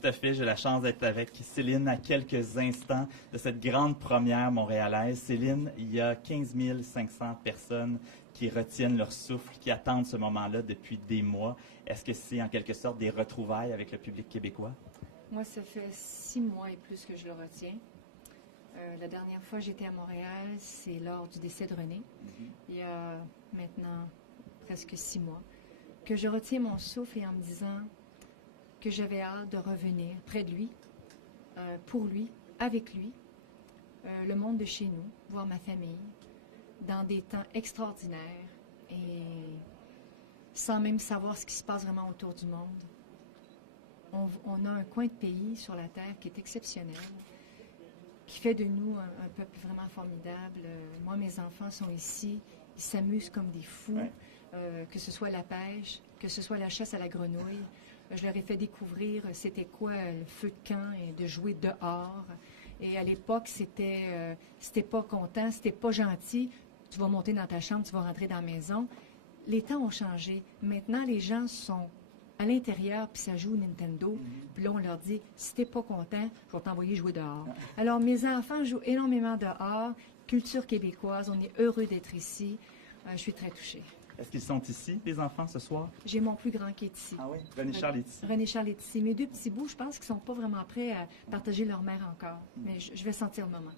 Tout à fait, j'ai la chance d'être avec Céline à quelques instants de cette grande première montréalaise. Céline, il y a 15 500 personnes qui retiennent leur souffle, qui attendent ce moment-là depuis des mois. Est-ce que c'est en quelque sorte des retrouvailles avec le public québécois? Moi, ça fait 6 mois et plus que je le retiens. La dernière fois que j'étais à Montréal, c'est lors du décès de René, il y a maintenant presque 6 mois, que je retiens mon souffle et en me disant que j'avais hâte de revenir près de lui, pour lui, avec lui, le monde de chez nous, voir ma famille, dans des temps extraordinaires et sans même savoir ce qui se passe vraiment autour du monde. On a un coin de pays sur la Terre qui est exceptionnel, qui fait de nous un peuple vraiment formidable. Moi, mes enfants sont ici, ils s'amusent comme des fous, que ce soit la pêche, que ce soit la chasse à la grenouille. Je leur ai fait découvrir c'était quoi le feu de camp et de jouer dehors. Et à l'époque, c'était pas content, c'était pas gentil. Tu vas monter dans ta chambre, tu vas rentrer dans la maison. Les temps ont changé. Maintenant, les gens sont à l'intérieur, puis ça joue au Nintendo. Puis là, on leur dit, si t'es pas content, je vais t'envoyer jouer dehors. Alors, mes enfants jouent énormément dehors. Culture québécoise, on est heureux d'être ici. Je suis très touchée. Est-ce qu'ils sont ici, les enfants, ce soir? J'ai mon plus grand qui est ici. Ah oui? René-Charles est ici. René-Charles est ici. Mes deux petits bouts, je pense qu'ils ne sont pas vraiment prêts à partager leur mère encore. Mais je vais sentir le moment.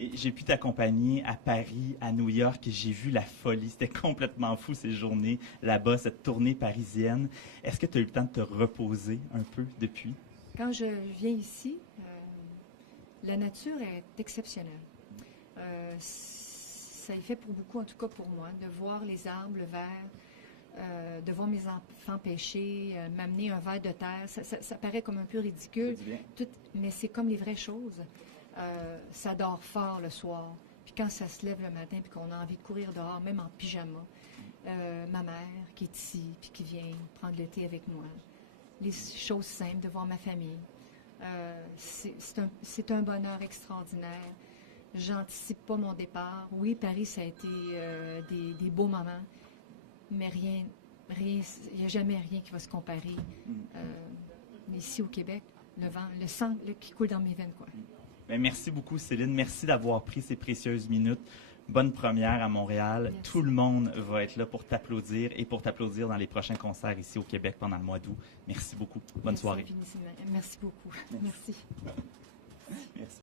Et j'ai pu t'accompagner à Paris, à New York, et j'ai vu la folie. C'était complètement fou ces journées là-bas, cette tournée parisienne. Est-ce que tu as eu le temps de te reposer un peu depuis? Quand je viens ici, la nature est exceptionnelle. Ça y fait pour beaucoup, en tout cas pour moi, de voir les arbres, le vert, de voir mes enfants pêcher, m'amener un verre de terre. Ça paraît comme un peu ridicule, mais c'est comme les vraies choses. Ça dort fort le soir. Puis quand ça se lève le matin, puis qu'on a envie de courir dehors, même en pyjama, ma mère qui est ici, puis qui vient prendre le thé avec moi. Les choses simples, de voir ma famille. C'est un bonheur extraordinaire. J'anticipe pas mon départ. Oui, Paris, ça a été des beaux moments, mais il n'y a jamais rien qui va se comparer. Ici au Québec, le vent, le sang qui coule dans mes veines, quoi. Bien, merci beaucoup, Céline. Merci d'avoir pris ces précieuses minutes. Bonne première à Montréal. Merci. Tout le monde va être là pour t'applaudir et pour t'applaudir dans les prochains concerts ici au Québec pendant le mois d'août. Merci beaucoup. Bonne soirée. Merci beaucoup. Merci. Merci.